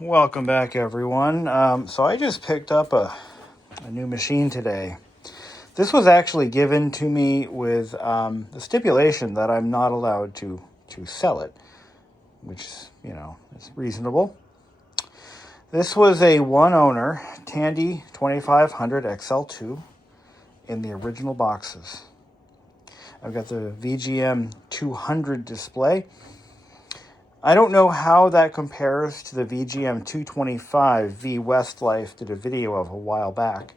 Welcome back, everyone. So I just picked up a new machine today. This was actually given to me with the stipulation that I'm not allowed to sell it, which, you know, is reasonable. This was a one-owner Tandy 2500 XL2 in the original boxes. I've got the VGM 200 display. I don't know how that compares to the VGM 225 V Westlife did a video of a while back.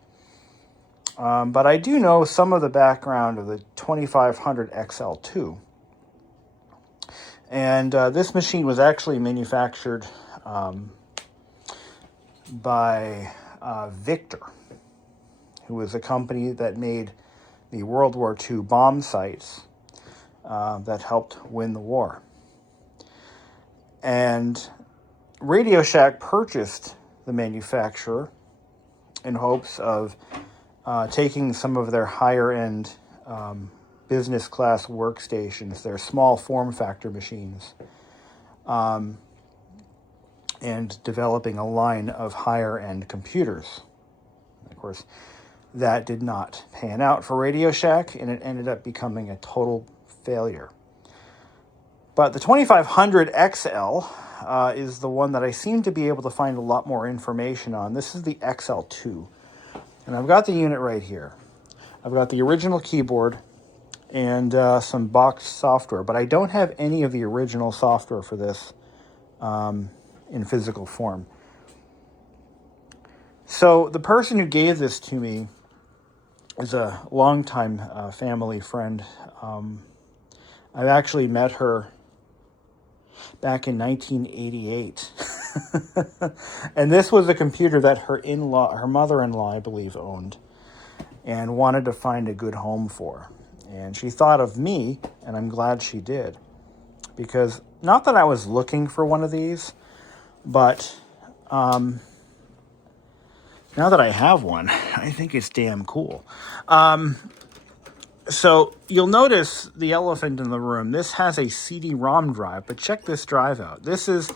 But I do know some of the background of the 2500 XL2. And this machine was actually manufactured by Victor, who was a company that made the World War II bomb sights that helped win the war. And Radio Shack purchased the manufacturer in hopes of taking some of their higher-end business class workstations, their small form factor machines, and developing a line of higher-end computers. Of course, that did not pan out for Radio Shack, and it ended up becoming a total failure. But the 2500 XL is the one that I seem to be able to find a lot more information on. This is the XL2. And I've got the unit right here. I've got the original keyboard and some boxed software, but I don't have any of the original software for this in physical form. So the person who gave this to me is a longtime family friend. I've actually met her back in 1988. And this was a computer that her mother-in-law, I believe, owned and wanted to find a good home for. And she thought of me, and I'm glad she did. Because, not that I was looking for one of these, but now that I have one, I think it's damn cool. So you'll notice the elephant in the room. This has a CD-ROM drive, but check this drive out. This is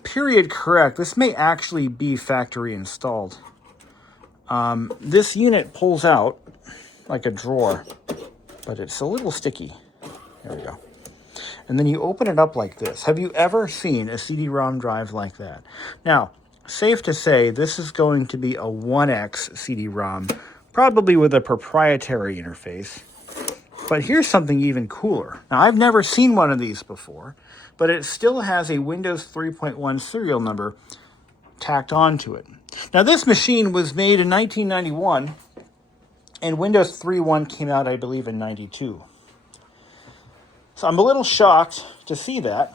period correct. This may actually be factory installed. This unit pulls out like a drawer, but it's a little sticky. There we go. And then you open it up like this. Have you ever seen a CD-ROM drive like that? Now, safe to say, this is going to be a 1X CD-ROM, probably with a proprietary interface. But here's something even cooler. Now, I've never seen one of these before, but it still has a Windows 3.1 serial number tacked onto it. Now, this machine was made in 1991, and Windows 3.1 came out, I believe, in 92. So I'm a little shocked to see that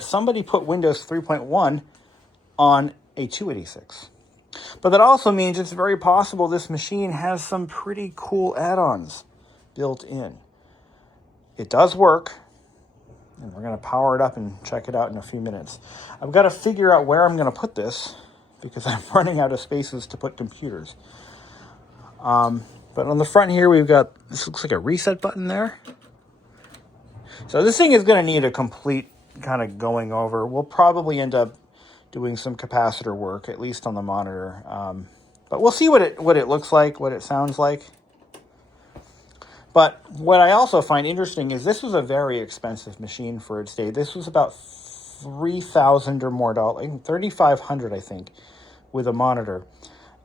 somebody put Windows 3.1 on a 286. But that also means it's very possible this machine has some pretty cool add-ons built in. It does work, and we're going to power it up and check it out in a few minutes. I've got to figure out where I'm going to put this because I'm running out of spaces to put computers. But on the front here, we've got, this looks like a reset button there. So this thing is going to need a complete kind of going over. We'll probably end up doing some capacitor work, at least on the monitor. But we'll see what it looks like, what it sounds like. But what I also find interesting is this was a very expensive machine for its day. This was about $3,000 or more, $3,500, I think, with a monitor.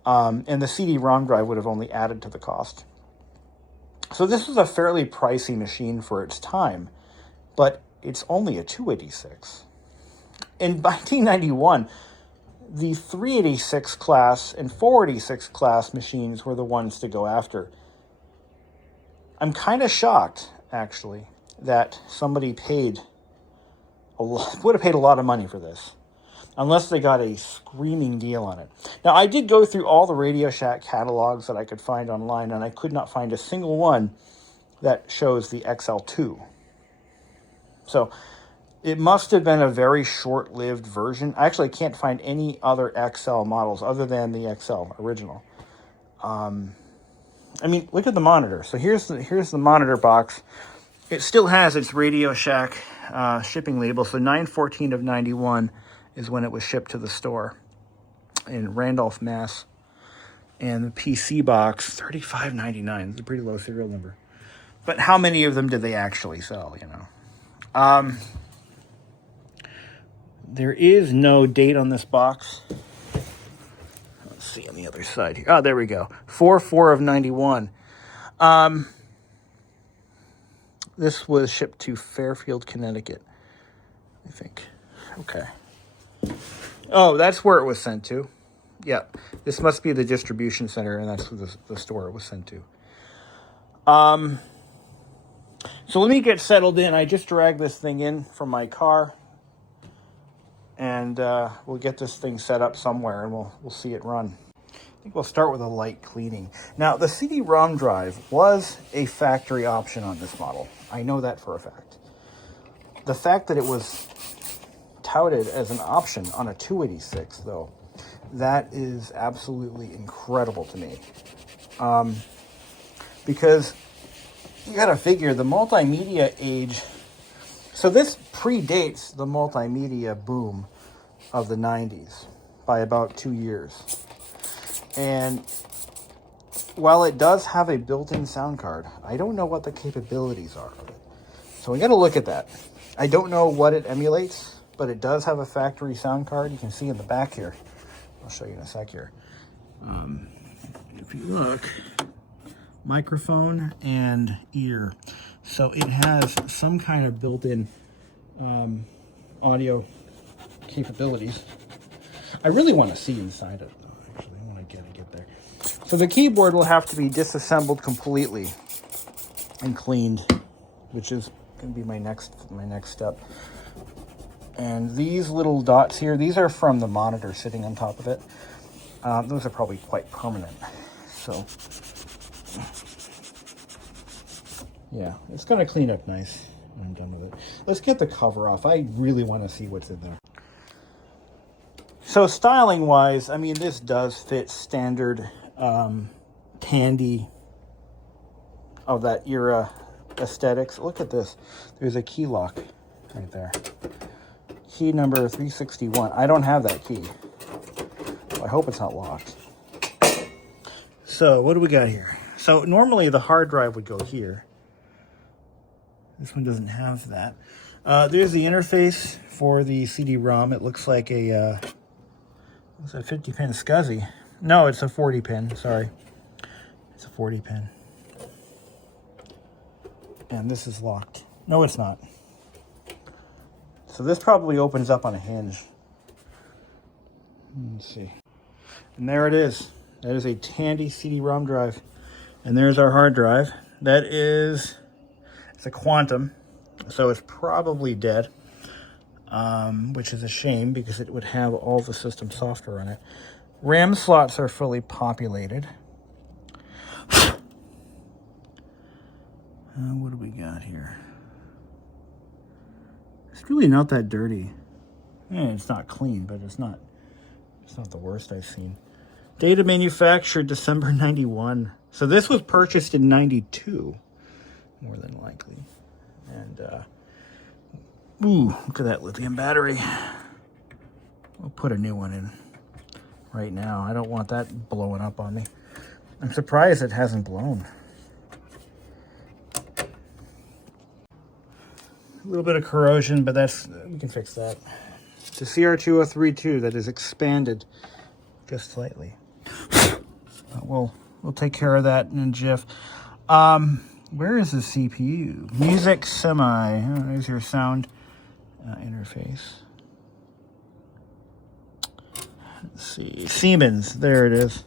And the CD-ROM drive would have only added to the cost. So this was a fairly pricey machine for its time, but it's only a 286. In 1991, the 386 class and 486 class machines were the ones to go after. I'm kind of shocked, actually, that somebody would have paid a lot of money for this, unless they got a screaming deal on it. Now, I did go through all the Radio Shack catalogs that I could find online, and I could not find a single one that shows the XL2. So it must have been a very short-lived version. I actually can't find any other XL models other than the XL original. I mean, look at the monitor. So here's the monitor box. It still has its Radio Shack shipping label, so 9/14 of 91 is when it was shipped to the store in Randolph, Mass. And the PC box, $35.99. It's a pretty low serial number. But how many of them did they actually sell, you know? There is no date on this box. Let's see on the other side here. Oh, there we go. 4/4 of 91. This was shipped to Fairfield, Connecticut, I think. Okay. Oh, that's where it was sent to. Yep. This must be the distribution center, and that's the store it was sent to. So let me get settled in. I just dragged this thing in from my car, and we'll get this thing set up somewhere, and we'll see it run. I think we'll start with a light cleaning. Now, the CD-ROM drive was a factory option on this model. I know that for a fact. The fact that it was touted as an option on a 286, though, that is absolutely incredible to me. Because you got to figure the multimedia age. So this predates the multimedia boom of the 90s by about 2 years. And while it does have a built-in sound card, I don't know what the capabilities are of it. So we got to look at that. I don't know what it emulates, but it does have a factory sound card. You can see in the back here. I'll show you in a sec here. If you look, microphone and ear. So it has some kind of built-in audio capabilities. I really want to see inside it, though. Actually, I want to get there. So the keyboard will have to be disassembled completely and cleaned, which is going to be my next step. And these little dots here, these are from the monitor sitting on top of it. Those are probably quite permanent. So, yeah, it's going to clean up nice when I'm done with it. Let's get the cover off. I really want to see what's in there. So styling-wise, I mean, this does fit standard Tandy of that era aesthetics. Look at this. There's a key lock right there. Key number 361. I don't have that key. I hope it's not locked. So what do we got here? So normally the hard drive would go here. This one doesn't have that. There's the interface for the CD-ROM. It looks like a, what's that, 50-pin SCSI? No, it's a 40-pin, sorry. It's a 40-pin. And this is locked. No, it's not. So this probably opens up on a hinge. Let's see. And there it is. That is a Tandy CD-ROM drive. And there's our hard drive. That is, it's a Quantum, so it's probably dead, which is a shame because it would have all the system software on it. RAM slots are fully populated. What do we got here? It's really not that dirty. It's not clean, but it's not the worst I've seen. Date of manufacture, December 91. So this was purchased in 92, more than likely. And, ooh, look at that lithium battery. We'll put a new one in right now. I don't want that blowing up on me. I'm surprised it hasn't blown. A little bit of corrosion, but we can fix that. It's a CR2032 that is expanded just slightly. We'll take care of that in a jiff. Where is the CPU? Music semi. Oh, there's your sound interface. Let's see. Siemens. There it is.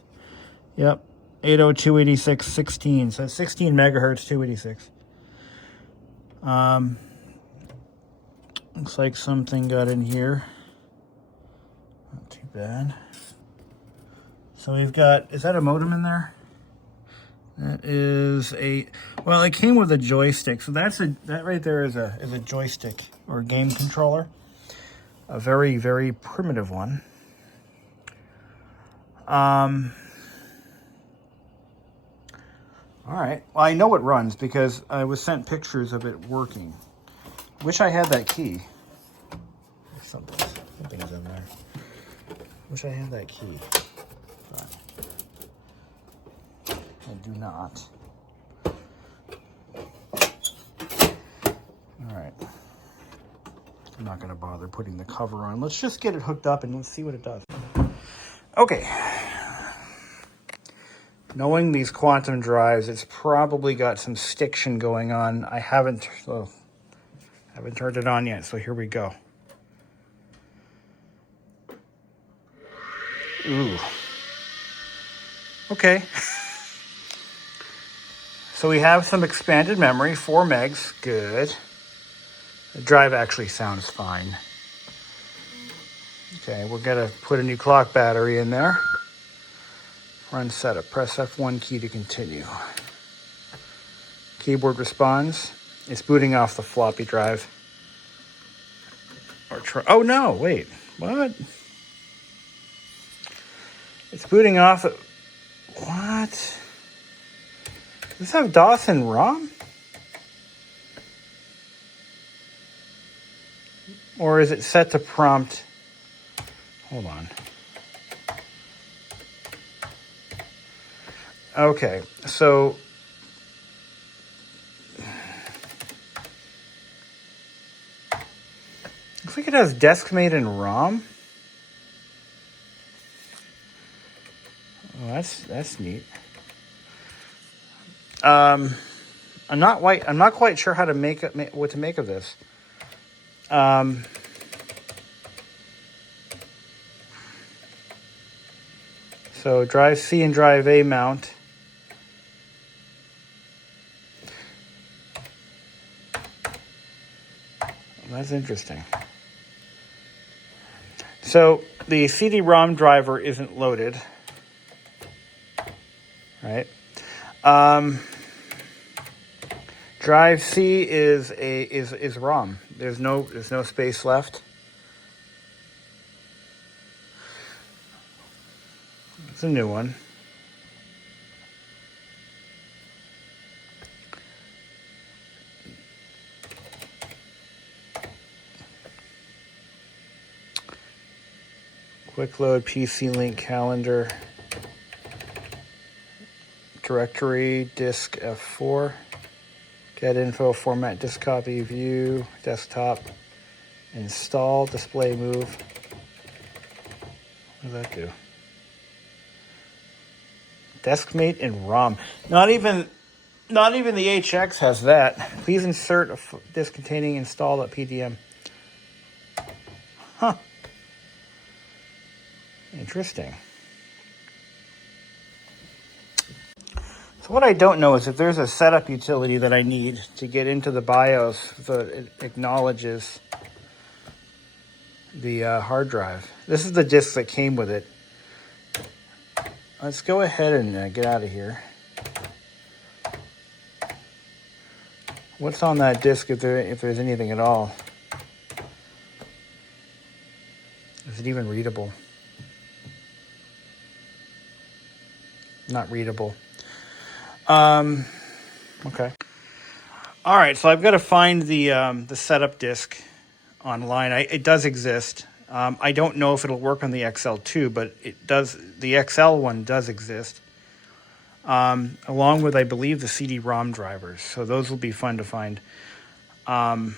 Yep. 80286 16. So 16 megahertz 286. Looks like something got in here. Not too bad. So we've got, is that a modem in there? That is well, it came with a joystick. So that right there is a joystick or a game controller. A very, very primitive one. All right. Well, I know it runs because I was sent pictures of it working. Wish I had that key. Something's in there. Wish I had that key. But I do not. All right. I'm not going to bother putting the cover on. Let's just get it hooked up and let's see what it does. Okay. Knowing these quantum drives, it's probably got some stiction going on. I haven't turned it on yet, so here we go. Ooh. Okay. So we have some expanded memory, 4 megs. Good. The drive actually sounds fine. Okay, we're going to put a new clock battery in there. Run setup. Press F1 key to continue. Keyboard responds. It's booting off the floppy drive. Oh no, wait. What? It's booting off. What? Does this have DOS and ROM? Or is it set to prompt? Hold on. Okay, so looks like it has DeskMate and ROM. Oh, that's neat. I'm not quite sure how to what to make of this. So drive C and drive A mount. That's interesting. So the CD-ROM driver isn't loaded, right? Drive C is ROM. There's no space left. It's a new one. Quick load PC link calendar. Directory disk F4. Get info, format disk copy, view, desktop, install, display move. What does that do? DeskMate and ROM. Not even the HX has that. Please insert a disk containing install.pdm. Huh. Interesting. So what I don't know is if there's a setup utility that I need to get into the BIOS that it acknowledges the hard drive. This is the disk that came with it. Let's go ahead and get out of here. What's on that disk if there's anything at all? Is it even readable? Not readable. Okay. All right, so I've got to find the setup disk online. It does exist. I don't know if it'll work on the XL2, but it does. The XL one does exist, along with, I believe, the CD-ROM drivers. So those will be fun to find. I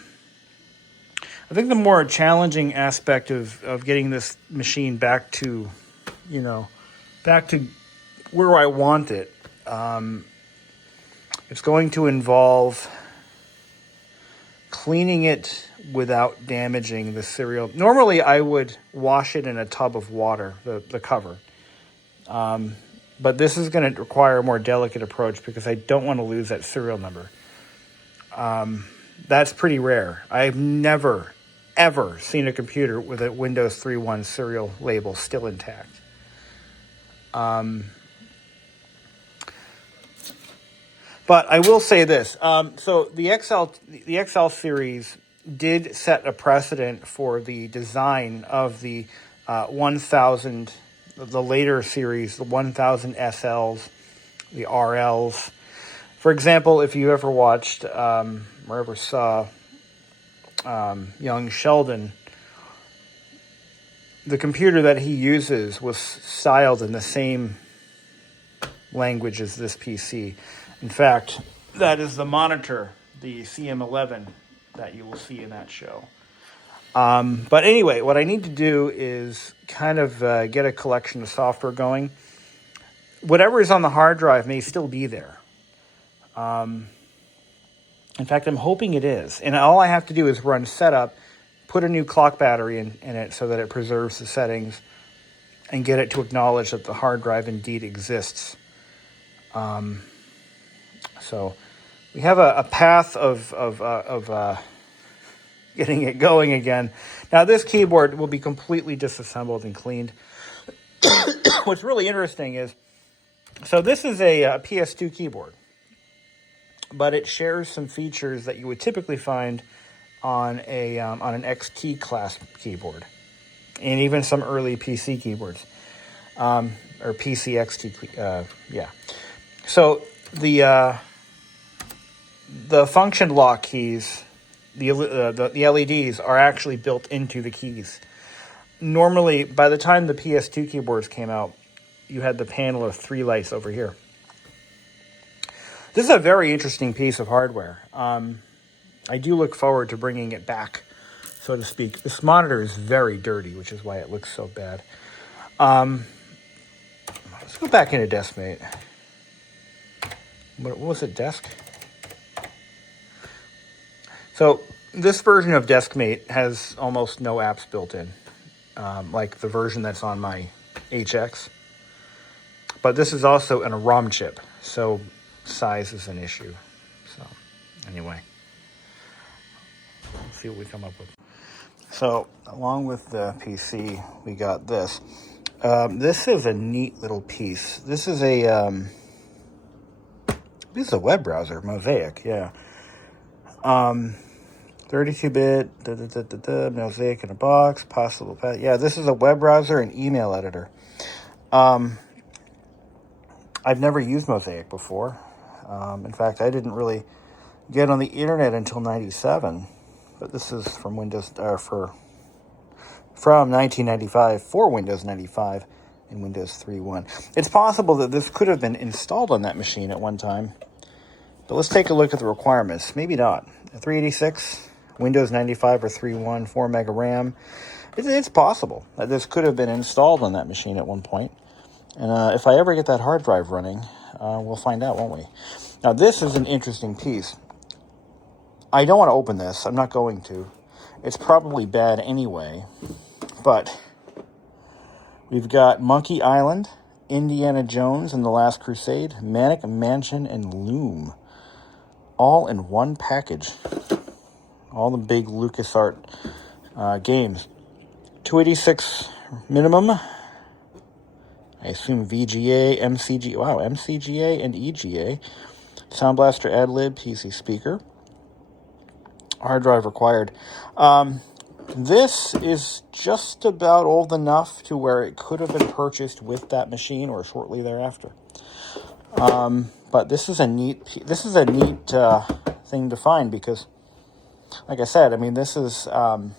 think the more challenging aspect of getting this machine back to where I want it, it's going to involve cleaning it without damaging the serial. Normally, I would wash it in a tub of water, the cover. But this is going to require a more delicate approach because I don't want to lose that serial number. That's pretty rare. I've never, ever seen a computer with a Windows 3.1 serial label still intact. But I will say this. So the XL series did set a precedent for the design of the 1000, the later series, the 1000 SLs, the RLs. For example, if you ever watched or ever saw Young Sheldon, the computer that he uses was styled in the same language as this PC. In fact, that is the monitor, the CM11, that you will see in that show. But anyway, what I need to do is kind of get a collection of software going. Whatever is on the hard drive may still be there. In fact, I'm hoping it is. And all I have to do is run setup, put a new clock battery in it so that it preserves the settings, and get it to acknowledge that the hard drive indeed exists. So we have a path of getting it going again. Now, this keyboard will be completely disassembled and cleaned. What's really interesting is, so this is a PS2 keyboard, but it shares some features that you would typically find on an XT class keyboard, and even some early PC keyboards, or PC XT. Yeah. So the function lock keys, the LEDs are actually built into the keys. Normally, by the time the PS2 keyboards came out, you had the panel of 3 lights over here. This is a very interesting piece of hardware. I do look forward to bringing it back, so to speak. This monitor is very dirty, which is why it looks so bad. Let's go back into DeskMate. What was it, Desk? So this version of DeskMate has almost no apps built in, like the version that's on my HX. But this is also in a ROM chip, so size is an issue. So anyway, let's see what we come up with. So along with the PC, we got this. This is a neat little piece. This is a web browser, Mosaic, yeah. 32-bit, Mosaic in a box, possible path. Yeah, this is a web browser and email editor. I've never used Mosaic before. In fact, I didn't really get on the internet until '97. But this is from from 1995 for Windows 95 and Windows 3.1. It's possible that this could have been installed on that machine at one time. But let's take a look at the requirements. Maybe not. 386, Windows 95 or 3.1, 4 mega RAM. It's possible that this could have been installed on that machine at one point. And if I ever get that hard drive running, we'll find out, won't we? Now, this is an interesting piece. I don't want to open this. I'm not going to. It's probably bad anyway. But we've got Monkey Island, Indiana Jones and the Last Crusade, Manic Mansion, and Loom. All in one package. All the big LucasArts games. 286 minimum. I assume VGA, MCGA and EGA. Sound Blaster, AdLib, PC speaker. Hard drive required. This is just about old enough to where it could have been purchased with that machine or shortly thereafter. But this is a neat thing to find because, like I said, I mean, this is an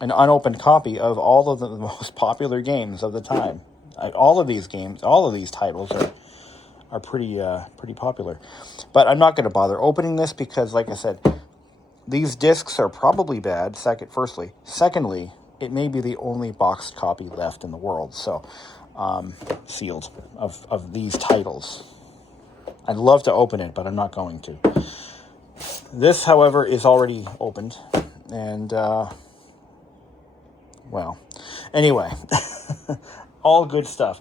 unopened copy of all of the most popular games of the time. All of these games, all of these titles are pretty popular. But I'm not going to bother opening this because, like I said, these discs are probably bad, firstly. Secondly, it may be the only boxed copy left in the world, so sealed, of these titles. I'd love to open it, but I'm not going to. This, however, is already opened, and, well, anyway, all good stuff.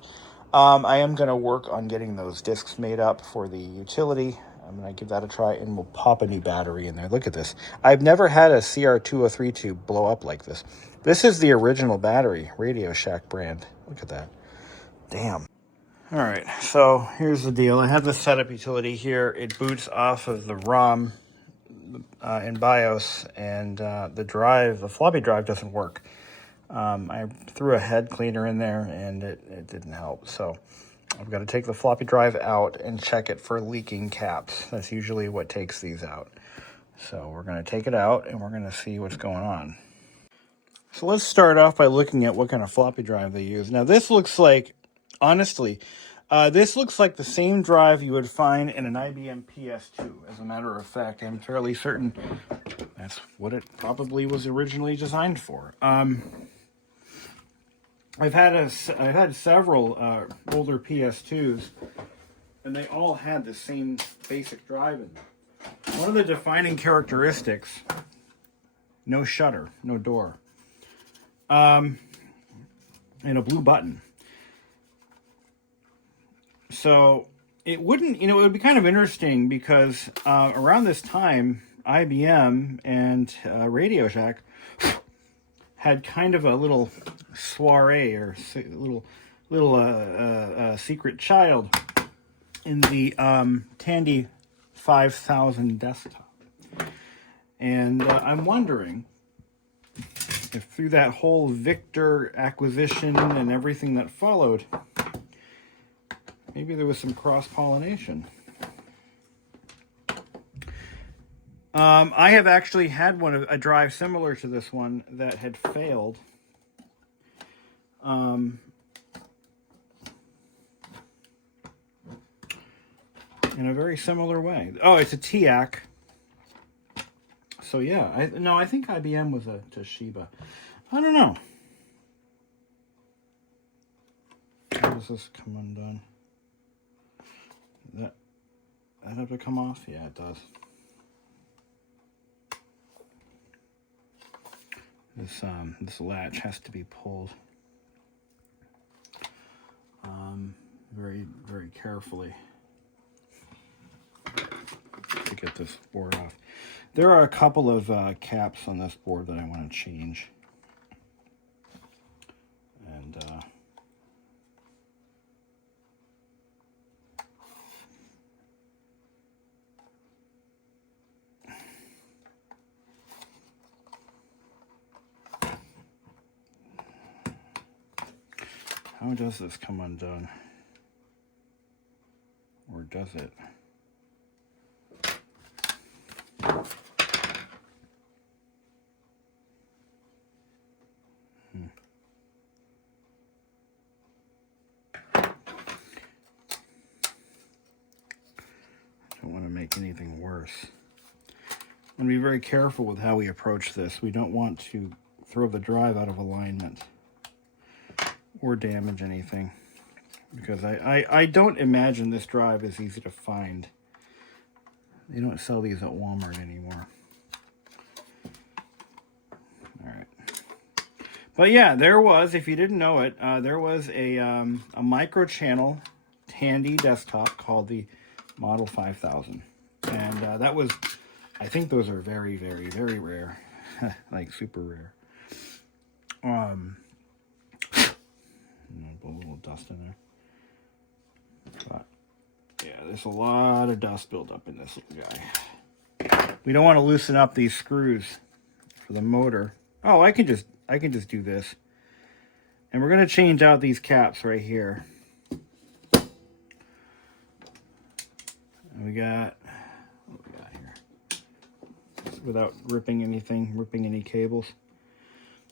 I am going to work on getting those discs made up for the utility. I'm going to give that a try, and we'll pop a new battery in there. Look at this. I've never had a CR203 tube blow up like this. This is the original battery, Radio Shack brand. Look at that. Damn. All right, so here's the deal. I have the setup utility here. It boots off of the ROM in BIOS, and the floppy drive doesn't work. I threw a head cleaner in there, and it didn't help. So I've got to take the floppy drive out and check it for leaking caps. That's usually what takes these out. So we're going to take it out, and we're going to see what's going on. So let's start off by looking at what kind of floppy drive they use. Now this looks like, honestly, this looks like the same drive you would find in an IBM PS2. As a matter of fact, I'm fairly certain that's what it probably was originally designed for. I've had several older PS2s, and they all had the same basic drive in them. One of the defining characteristics: no shutter, no door, and a blue button. So it wouldn't, it would be kind of interesting because around this time, IBM and Radio Shack had kind of a little soiree or little secret child in the Tandy 5000 desktop. And I'm wondering if through that whole Victor acquisition and everything that followed, maybe there was some cross-pollination. I have actually had a drive similar to this one that had failed. In a very similar way. Oh, it's a TIAC. So yeah, I think IBM was a Toshiba. I don't know. How does this come undone? That have to come off? Yeah, it does. This latch has to be pulled very, very carefully to get this board off. There are a couple of caps on this board that I want to change. And how does this come undone? Or does it? Don't want to make anything worse. I'm going to be very careful with how we approach this. We don't want to throw the drive out of alignment or damage anything, because I don't imagine this drive is easy to find. They don't sell these at Walmart anymore. All right. But yeah, there was, if you didn't know it, there was a micro-channel Tandy desktop called the Model 5000. And that was, I think those are very, very, very rare. Like super rare. Put a little dust in there. But yeah, there's a lot of dust built up in this little guy. We don't want to loosen up these screws for the motor. Oh, I can just do this. And we're going to change out these caps right here. And we got, what we got here? Without ripping any cables.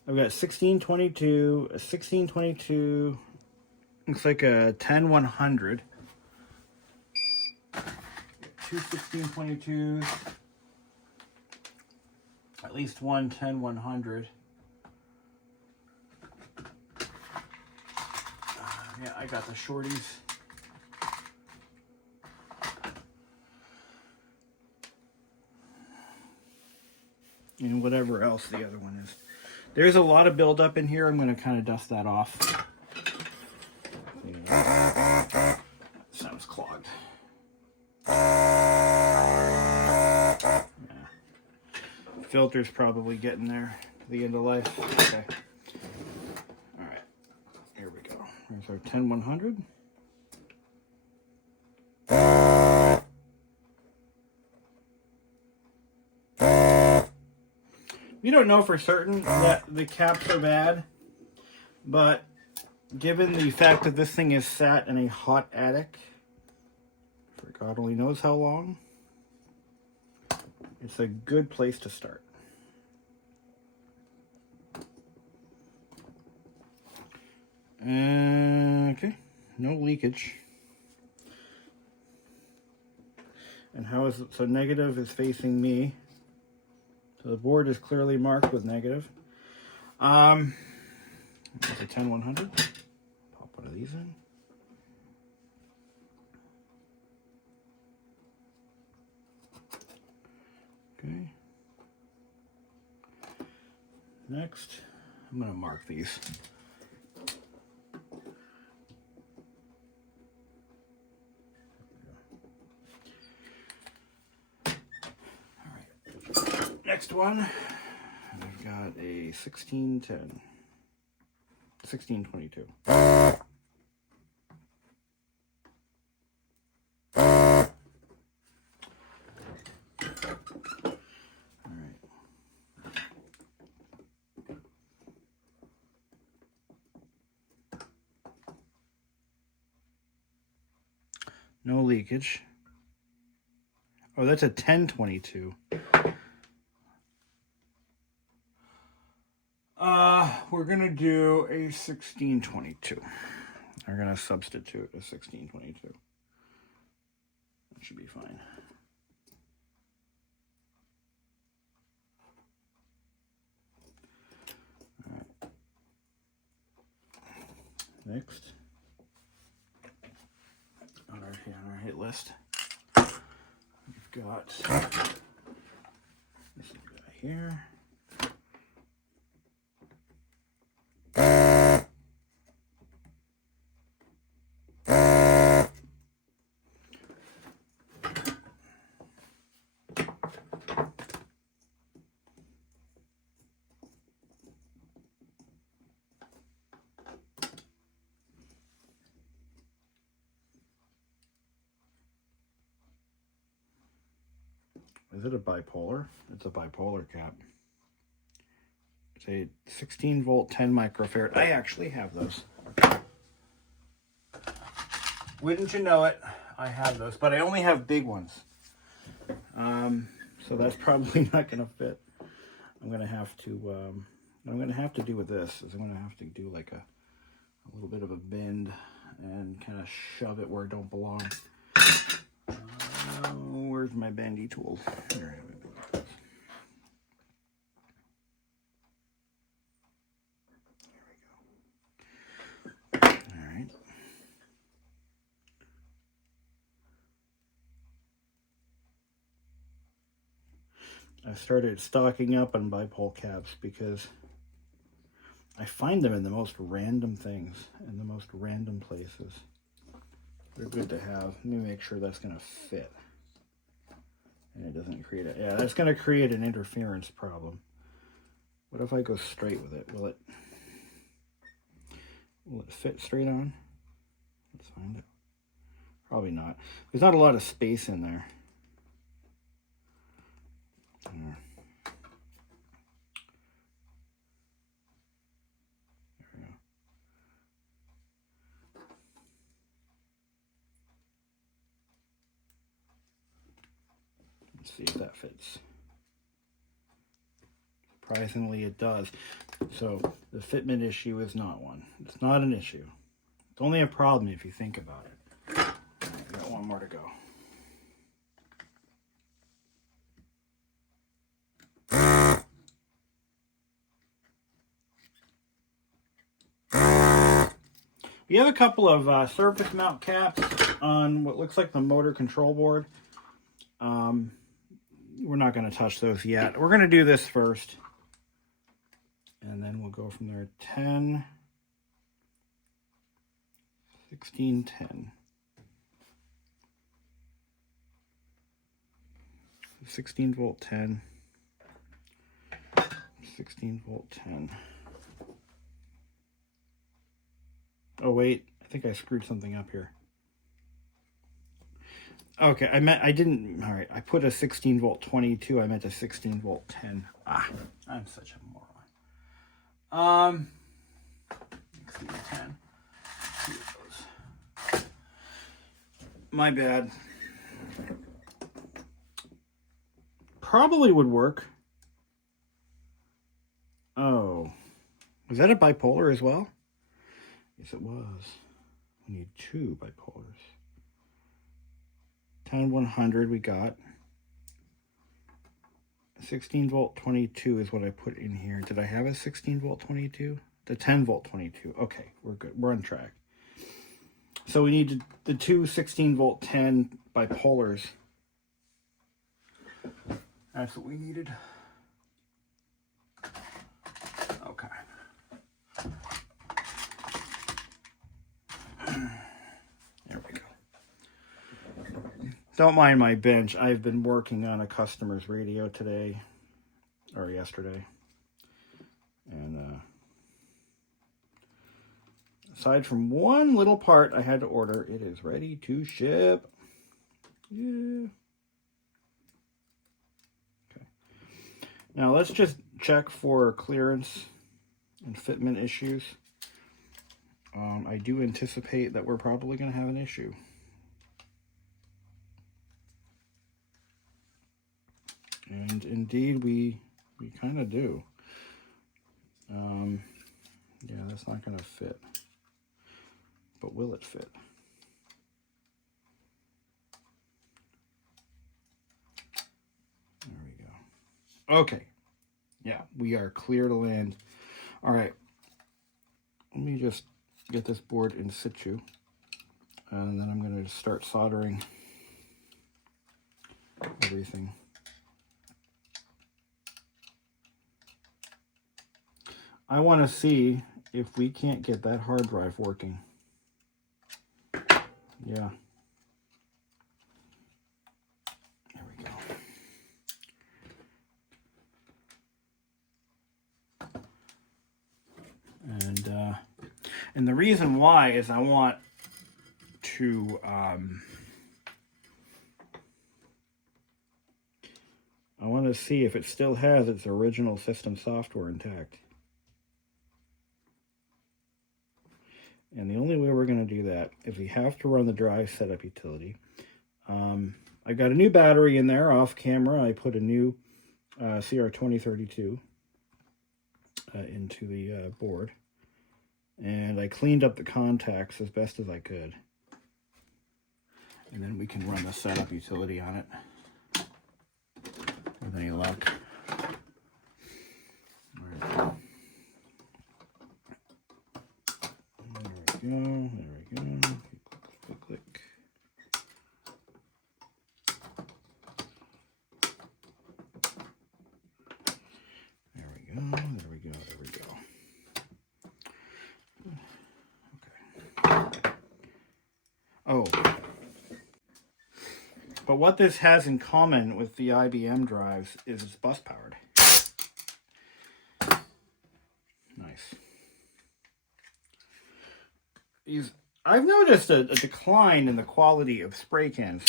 I've got 1622, a 1622, looks like a 10100. Two 1622s, at least one 10100. Yeah, I got the shorties. And whatever else the other one is. There's a lot of buildup in here. I'm going to kind of dust that off. Yeah. Sounds clogged. Yeah. Filter's probably getting there to the end of life. Okay. All right. Here we go. Here's our 10100. We don't know for certain that the caps are bad, but given the fact that this thing is sat in a hot attic for God only knows how long, it's a good place to start. Okay, no leakage. And how is it? So negative is facing me. So the board is clearly marked with negative. It's a 10-100. Pop one of these in. Okay. Next, I'm going to mark these. All right. Next one, I've got a 1610, 1622. No leakage. Oh, that's a 1022. We're gonna do a 1622. We're gonna substitute a 1622. That should be fine. All right. Next, on our hit list, we've got this guy here. Is it a bipolar? It's a bipolar cap. It's a 16 volt, 10 microfarad. I actually have those. Wouldn't you know it? I have those, but I only have big ones. So that's probably not going to fit. I'm going to have to. What I'm going to have to do with this is I'm going to have to do like a little bit of a bend and kind of shove it where it don't belong. Where's my bendy tool? There it is. There we go. All right. I started stocking up on bipole caps because I find them in the most random things, in the most random places. They're good to have. Let me make sure that's going to fit. And it doesn't create a... Yeah, that's going to create an interference problem. What if I go straight with it? Will it fit straight on? Let's find out. Probably not. There's not a lot of space in there. There we go. Let's see if that fits. Surprisingly, it does. So the fitment issue is not one. It's not an issue. It's only a problem if you think about it. All right, got one more to go. We have a couple of surface mount caps on what looks like the motor control board. We're not going to touch those yet. We're going to do this first. And then we'll go from there. 10, 16, 10. 16 volt 10. 16 volt 10. Oh wait, I think I screwed something up here. Okay, I didn't, all right, I put a 16 volt 22, I meant a 16 volt 10. Ah, I'm such a moron. 16, 10. Here it goes. My bad. Probably would work. Oh, is that a bipolar as well? Yes, it was. We need 2 bipolars. 10-100 we got. 16 volt 22 is what I put in here. Did I have a 16 volt 22? The 10 volt 22. Okay, we're good. We're on track. So we need the 2 16 volt 10 bipolars. That's what we needed. Okay. There we go. Don't mind my bench. I've been working on a customer's radio today, or yesterday. And aside from one little part I had to order, it is ready to ship. Yeah. Okay. Now let's just check for clearance and fitment issues. I do anticipate that we're probably going to have an issue. And indeed, we kind of do. Yeah, that's not going to fit. But will it fit? There we go. Okay. Yeah, we are clear to land. All right. Let me just get this board in situ. And then I'm going to start soldering everything. I want to see if we can't get that hard drive working. Yeah. There we go. And the reason why is I want to see if it still has its original system software intact. And the only way we're going to do that is we have to run the drive setup utility. I got a new battery in there off camera. I put a new CR2032 into the board. And I cleaned up the contacts as best as I could. And then we can run the setup utility on it with any luck. All right. There we go. Click, click. There we go. Okay. Oh. But what this has in common with the IBM drives is it's bus powered. Nice. I've noticed a decline in the quality of spray cans.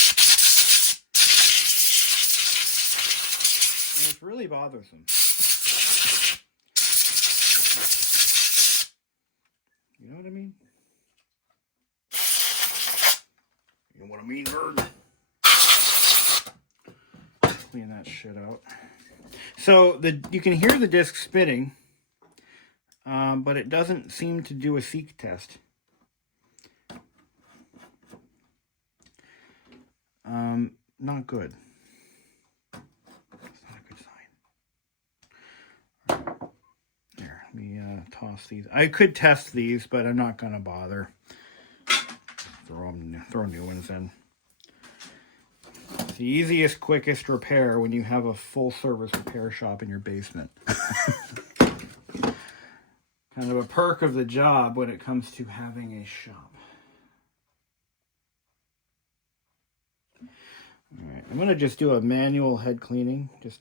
And it's really bothersome. You know what I mean? You know what I mean, bird? Clean that shit out. So you can hear the disc spinning, but it doesn't seem to do a seek test. Not good. That's not a good sign. Right. Here, let me toss these. I could test these, but I'm not gonna bother. Throw new ones in. It's the easiest, quickest repair when you have a full service repair shop in your basement. Kind of a perk of the job when it comes to having a shop. All right, I'm gonna just do a manual head cleaning. This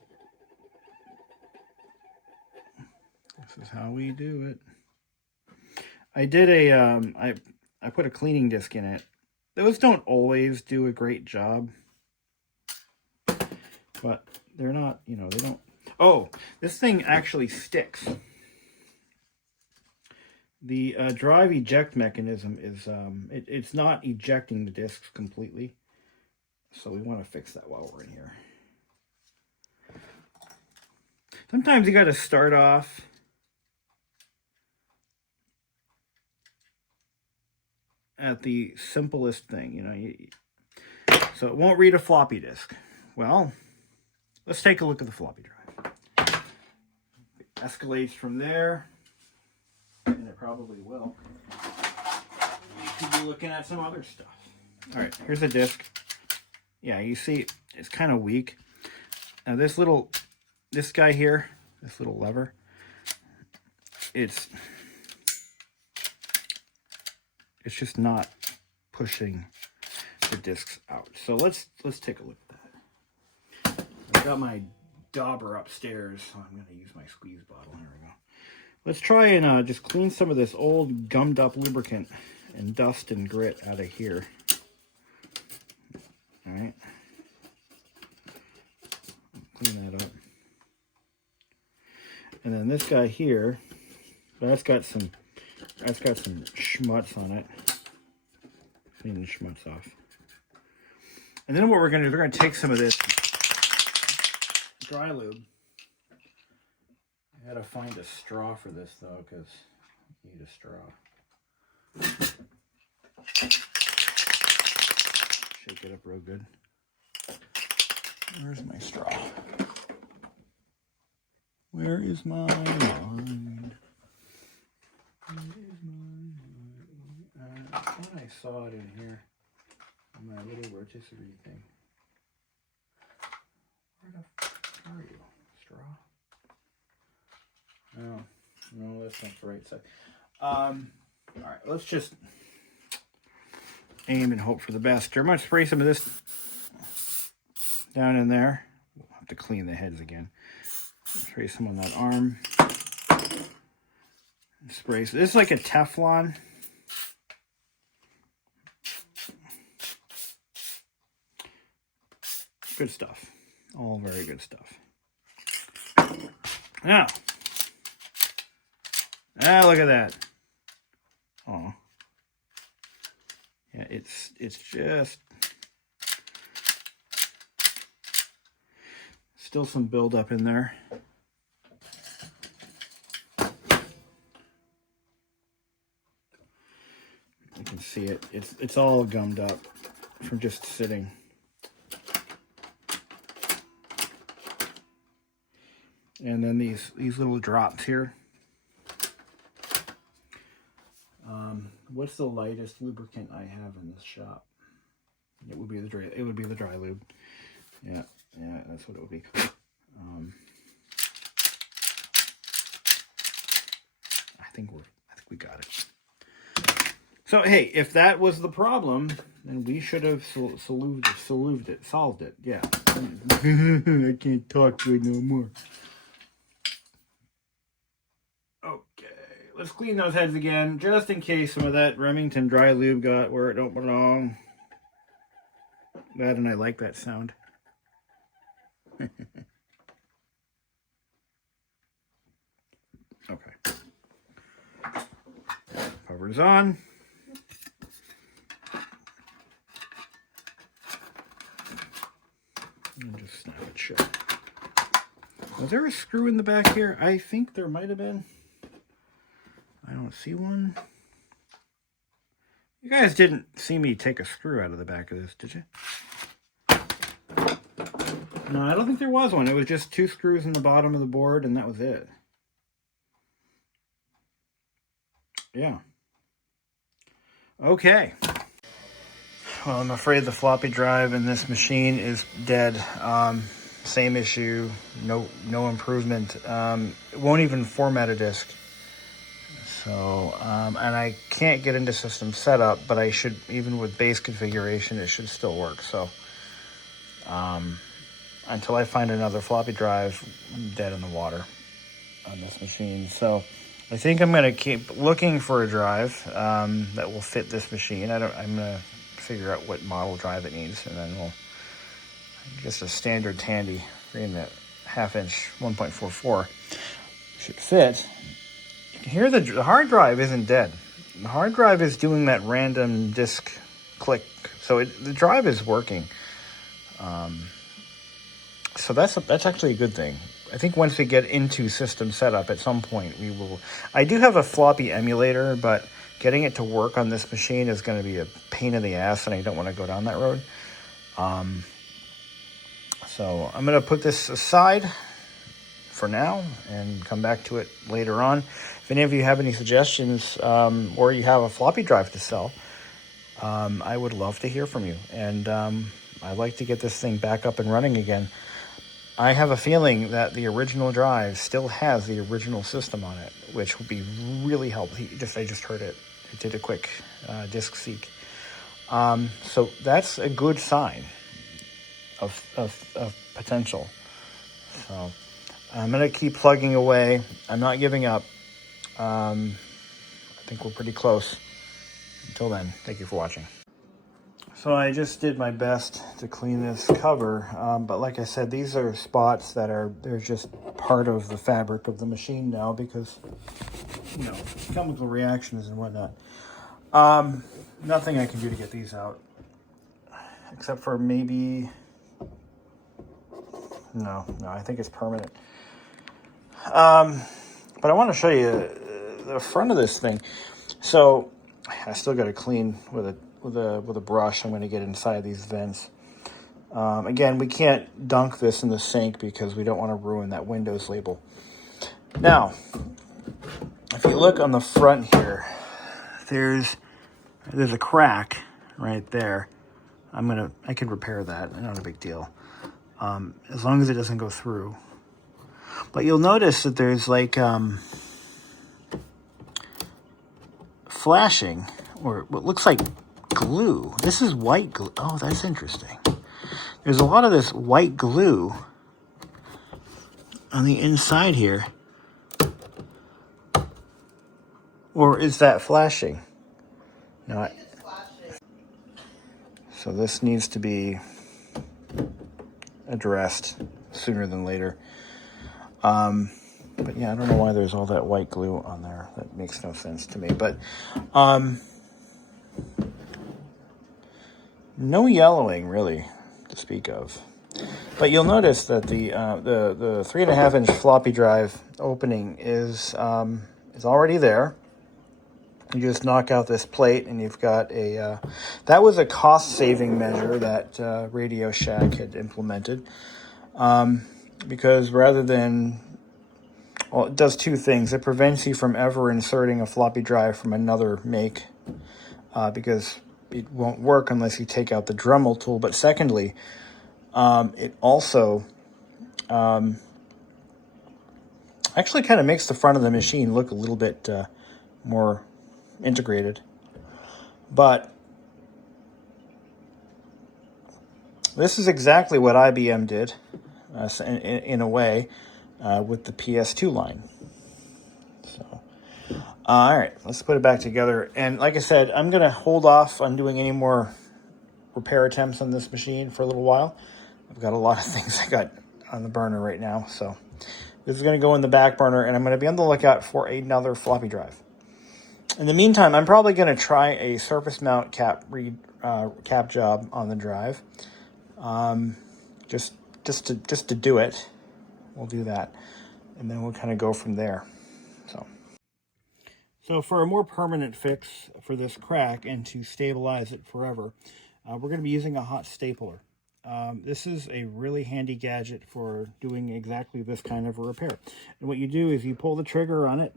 is how we do it. I did I put a cleaning disc in it. Those don't always do a great job, but they're not, they don't. Oh, this thing actually sticks. The drive eject mechanism is it's not ejecting the discs completely. So we want to fix that while we're in here. Sometimes you got to start off at the simplest thing, you know. So it won't read a floppy disk. Well, let's take a look at the floppy drive. It escalates from there, and it probably will. We could be looking at some other stuff. All right, here's the disk. Yeah, you see, it's kind of weak. Now this guy here, this little lever, it's just not pushing the discs out. So let's take a look at that. I've got my dauber upstairs, so I'm going to use my squeeze bottle. Here we go. Let's try and just clean some of this old gummed up lubricant and dust and grit out of here. All right. Clean that up. And then this guy here, that's got some schmutz on it. Clean the schmutz off. And then what we're going to do, we're going to take some of this dry lube. I got to find a straw for this though, because you need a straw. Shake it up real good. Where's my straw? Where is my mind? Where is my mind? I thought I saw it in here on my little rotisserie thing. Where the fuck are you? Straw? No, that's not the right side. All right, let's just aim and hope for the best. I'm going to spray some of this down in there. We'll have to clean the heads again. Spray some on that arm. Spray. So this is like a Teflon. Good stuff. All very good stuff. Now, look at that. Oh, yeah, it's just still some buildup in there. You can see it. It's all gummed up from just sitting. And then these little drops here. What's the lightest lubricant I have in this shop? It would be the dry lube. Yeah, that's what it would be. I think we got it. So hey, if that was the problem, then we should have solved it. Yeah. I can't talk good no more. Let's clean those heads again, just in case some of that Remington dry lube got where it don't belong. That, and I like that sound. Okay. Cover's on. And just snap it shut. Was there a screw in the back here? I think there might have been. I don't see one. You guys didn't see me take a screw out of the back of this, did you? No, I don't think there was one. It was just 2 screws in the bottom of the board, and that was it. Yeah. Okay. Well, I'm afraid the floppy drive in this machine is dead. Same issue. No improvement. It won't even format a disk. So, and I can't get into system setup, but I should, even with base configuration, it should still work. So, until I find another floppy drive, I'm dead in the water on this machine. So, I think I'm going to keep looking for a drive that will fit this machine. I'm going to figure out what model drive it needs, and then we'll just a standard Tandy, 3.5-inch 1.44 should fit. Here, the hard drive isn't dead. The hard drive is doing that random disk click. So the drive is working. So that's actually a good thing. I think once we get into system setup at some point, we will. I do have a floppy emulator, but getting it to work on this machine is going to be a pain in the ass, and I don't want to go down that road. So I'm going to put this aside for now and come back to it later on. If any of you have any suggestions, or you have a floppy drive to sell, I would love to hear from you. And I'd like to get this thing back up and running again. I have a feeling that the original drive still has the original system on it, which will be really helpful. I just heard it. It did a quick disk seek. So that's a good sign of potential. So I'm going to keep plugging away. I'm not giving up. I think we're pretty close. Until then, thank you for watching. So I just did my best to clean this cover, but like I said, these are spots that they're just part of the fabric of the machine now because, you know, chemical reactions and whatnot. Nothing I can do to get these out, except for maybe, no, I think it's permanent. But I want to show you the front of this thing. So I still got to clean with a brush. I'm going to get inside these vents. Again, we can't dunk this in the sink because we don't want to ruin that Windows label. Now, if you look on the front here, there's a crack right there. I can repair that. Not a big deal. As long as it doesn't go through. But you'll notice that there's like flashing, or what looks like glue. This is white glue. Oh, that's interesting. There's a lot of this white glue on the inside here. Or is that flashing? No. So this needs to be addressed sooner than later. But yeah, I don't know why there's all that white glue on there. That makes no sense to me. But no yellowing really to speak of. But you'll notice that the 3.5-inch floppy drive opening is already there. You just knock out this plate, and you've got a. That was a cost-saving measure that Radio Shack had implemented, because rather than, well, it does two things. It prevents you from ever inserting a floppy drive from another make, because it won't work unless you take out the Dremel tool. But secondly, it also actually kind of makes the front of the machine look a little bit more integrated. But this is exactly what IBM did in a way with the PS2 line. So all right, let's put it back together. And like I said, I'm going to hold off on doing any more repair attempts on this machine for a little while. I've got a lot of things I got on the burner right now. So this is going to go in the back burner, and I'm going to be on the lookout for another floppy drive. In the meantime, I'm probably going to try a surface mount cap job on the drive. Just to do it. We'll do that. And then we'll kind of go from there. So for a more permanent fix for this crack and to stabilize it forever, we're going to be using a hot stapler. This is a really handy gadget for doing exactly this kind of a repair. And what you do is you pull the trigger on it.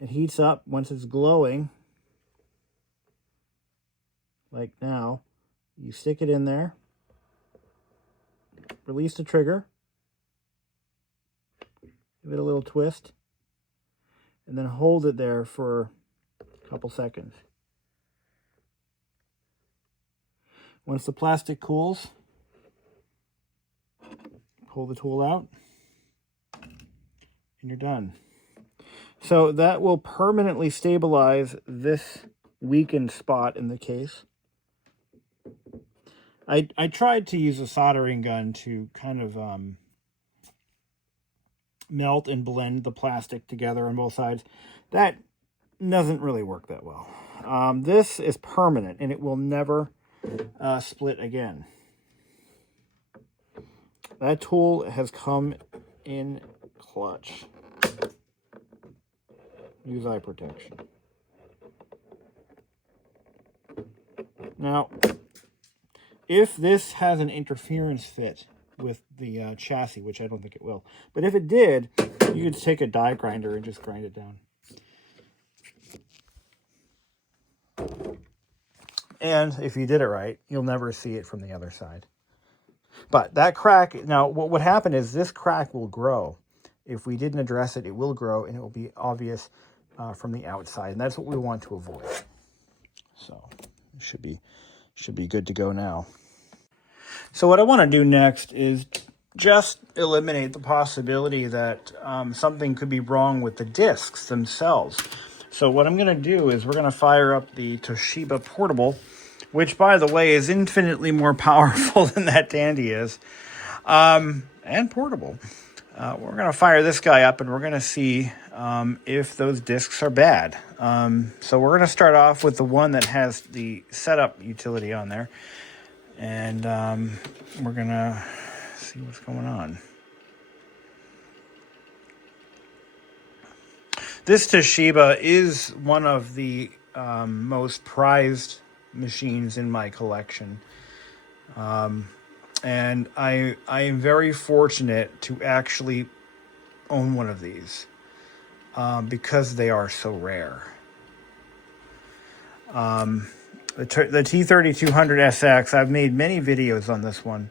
It heats up. Once it's glowing, like now, you stick it in there, release the trigger, give it a little twist, and then hold it there for a couple seconds. Once the plastic cools, pull the tool out, and you're done. So that will permanently stabilize this weakened spot in the case. I tried to use a soldering gun to kind of melt and blend the plastic together on both sides. That doesn't really work that well. This is permanent, and it will never split again. That tool has come in clutch. Use eye protection. Now, if this has an interference fit with the chassis, which I don't think it will, but if it did, you could take a die grinder and just grind it down. And if you did it right, you'll never see it from the other side. But that crack, now what would happen is this crack will grow. If we didn't address it, it will grow and it will be obvious from the outside. And that's what we want to avoid. So it should be good to go now. So what I want to do next is just eliminate the possibility that something could be wrong with the discs themselves. So what I'm going to do is we're going to fire up the Toshiba Portable, which, by the way, is infinitely more powerful than that Tandy is, and portable. We're going to fire this guy up, and we're going to see if those discs are bad. So we're going to start off with the one that has the setup utility on there, and we're going to see what's going on. This Toshiba is one of the most prized machines in my collection. And I am very fortunate to actually own one of these because they are so rare. The T3200SX, I've made many videos on this one.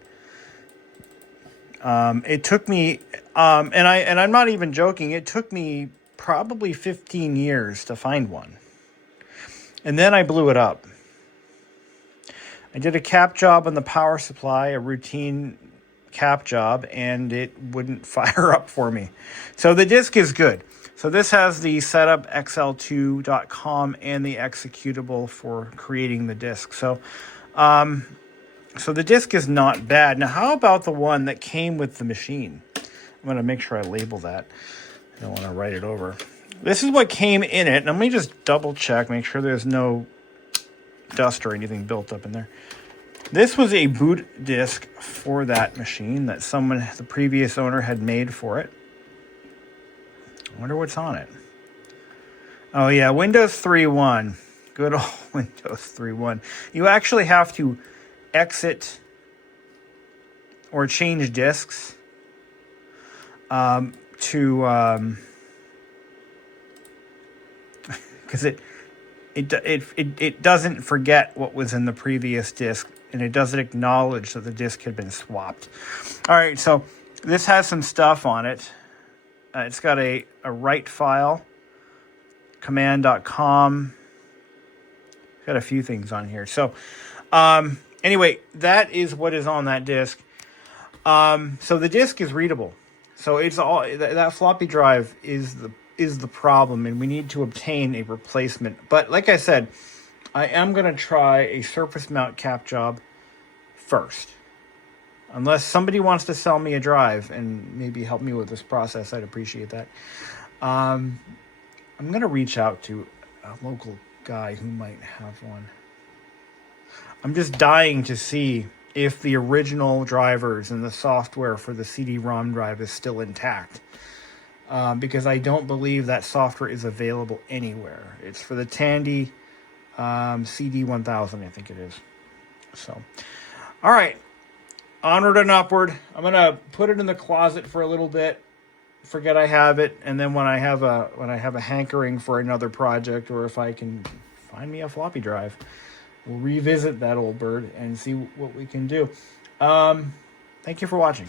It took me, and I'm not even joking, it took me probably 15 years to find one. And then I blew it up. I did a cap job on the power supply, a routine cap job, and it wouldn't fire up for me. So the disc is good. So this has the setupxl2.com and the executable for creating the disc. So the disc is not bad. Now, how about the one that came with the machine? I'm going to make sure I label that. I don't want to write it over. This is what came in it. Let me just double check, make sure there's no dust or anything built up in there. This was a boot disc for that machine that the previous owner had made for it. I wonder what's on it. Oh yeah, Windows 3.1. Good old Windows 3.1. You actually have to exit or change discs because it doesn't forget what was in the previous disc, and it doesn't acknowledge that the disc had been swapped. All right, so this has some stuff on it. It's got a write file, command.com. It's got a few things on here. So anyway, that is what is on that disc. So the disc is readable. So it's all that floppy drive is the problem, and we need to obtain a replacement. But like I said, I am going to try a surface mount cap job first. Unless somebody wants to sell me a drive and maybe help me with this process, I'd appreciate that. I'm going to reach out to a local guy who might have one. I'm just dying to see if the original drivers and the software for the CD-ROM drive is still intact. Because I don't believe that software is available anywhere. It's for the Tandy CD1000, I think it is. So, all right, onward and upward. I'm gonna put it in the closet for a little bit, forget I have it, and then when I have a hankering for another project, or if I can find me a floppy drive, we'll revisit that old bird and see what we can do. Thank you for watching.